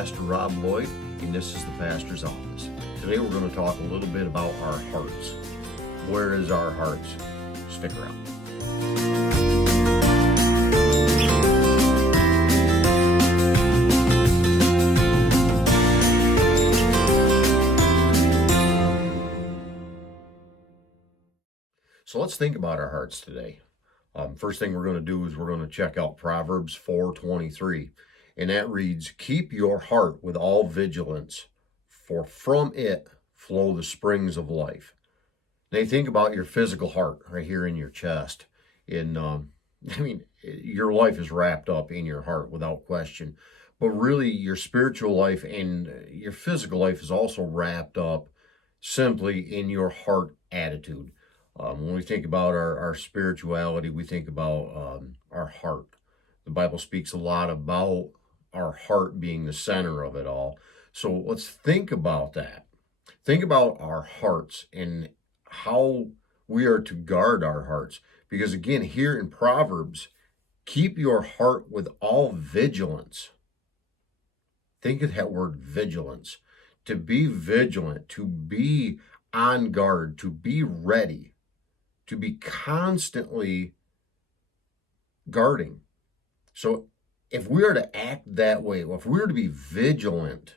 Pastor Rob Lloyd, and this is the Pastor's Office. Today we're going to talk a little bit about our hearts. Where is our hearts? Stick around. So let's think about our hearts today. First thing we're going to do is we're going to check out Proverbs 4:23. And that reads, "Keep your heart with all vigilance, for from it flow the springs of life." Now you think about your physical heart right here in your chest. Your life is wrapped up in your heart without question. But really, your spiritual life and your physical life is also wrapped up simply in your heart attitude. When we think about our spirituality, we think about our heart. The Bible speaks a lot about our heart being the center of it all. So let's think about that. Think about our hearts and how we are to guard our hearts. Because again, here in Proverbs, keep your heart with all vigilance. Think of that word vigilance. To be vigilant, to be on guard, to be ready, to be constantly guarding. So if we are to act that way, if we were to be vigilant,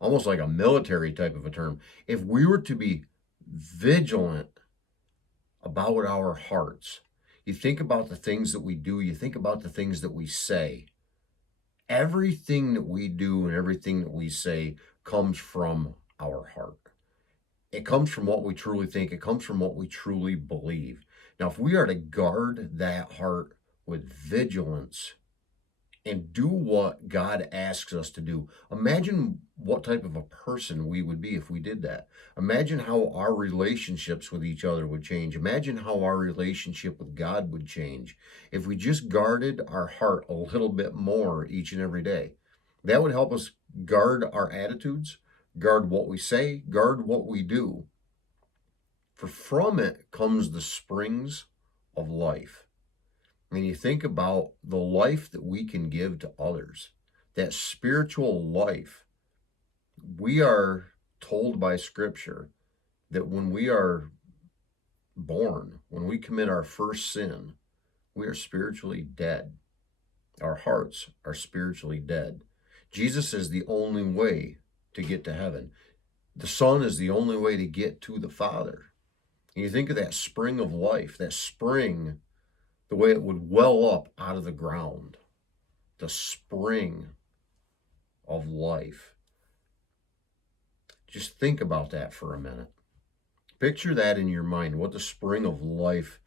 almost like a military type of a term, if we were to be vigilant about our hearts, you think about the things that we do, you think about the things that we say. Everything that we do and everything that we say comes from our heart. It comes from what we truly think. It comes from what we truly believe. Now, if we are to guard that heart with vigilance and do what God asks us to do, imagine what type of a person we would be if we did that. Imagine how our relationships with each other would change. Imagine how our relationship with God would change if we just guarded our heart a little bit more each and every day. That would help us guard our attitudes, guard what we say, guard what we do. For from it comes the springs of life. When you think about the life that we can give to others, that spiritual life, we are told by Scripture that when we are born, when we commit our first sin, we are spiritually dead. Our hearts are spiritually dead. Jesus is the only way to get to heaven. The Son is the only way to get to the Father. And you think of that spring of life, that spring, the way it would well up out of the ground, the spring of life. Just think about that for a minute. Picture that in your mind, what the spring of life,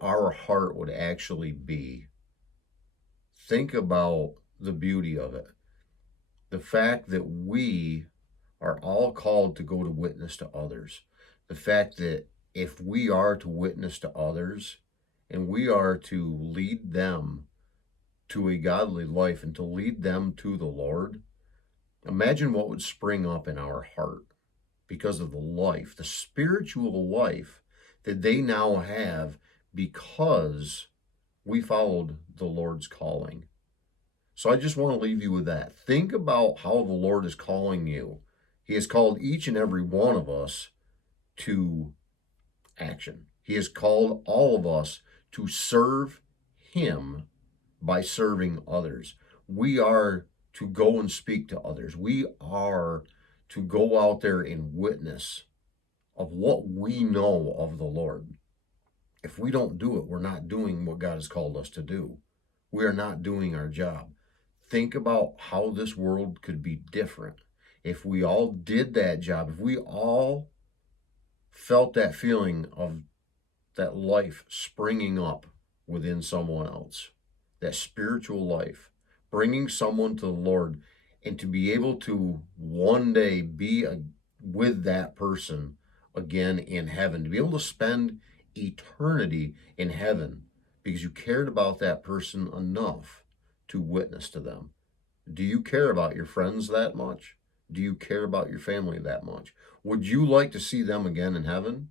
our heart would actually be. Think about the beauty of it. The fact that we are all called to go to witness to others. The fact that if we are to witness to others, and we are to lead them to a godly life and to lead them to the Lord, imagine what would spring up in our heart because of the life, the spiritual life that they now have because we followed the Lord's calling. So I just want to leave you with that. Think about how the Lord is calling you. He has called each and every one of us to action. He has called all of us to serve Him by serving others. We are to go and speak to others. We are to go out there and witness of what we know of the Lord. If we don't do it, we're not doing what God has called us to do. We are not doing our job. Think about how this world could be different if we all did that job, if we all felt that feeling of that life springing up within someone else, that spiritual life, bringing someone to the Lord, and to be able to one day be with that person again in heaven, to be able to spend eternity in heaven because you cared about that person enough to witness to them. Do you care about your friends that much? Do you care about your family that much? Would you like to see them again in heaven?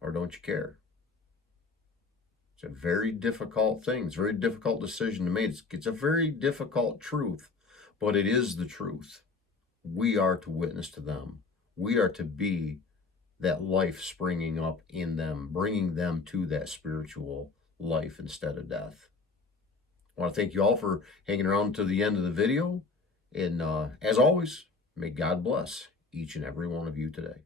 Or don't you care? It's a very difficult thing. It's a very difficult decision to make. It's a very difficult truth. but it is the truth. We are to witness to them. We are to be that life springing up in them, bringing them to that spiritual life instead of death. I want to thank you all for hanging around to the end of the video. And as always, may God bless each and every one of you today.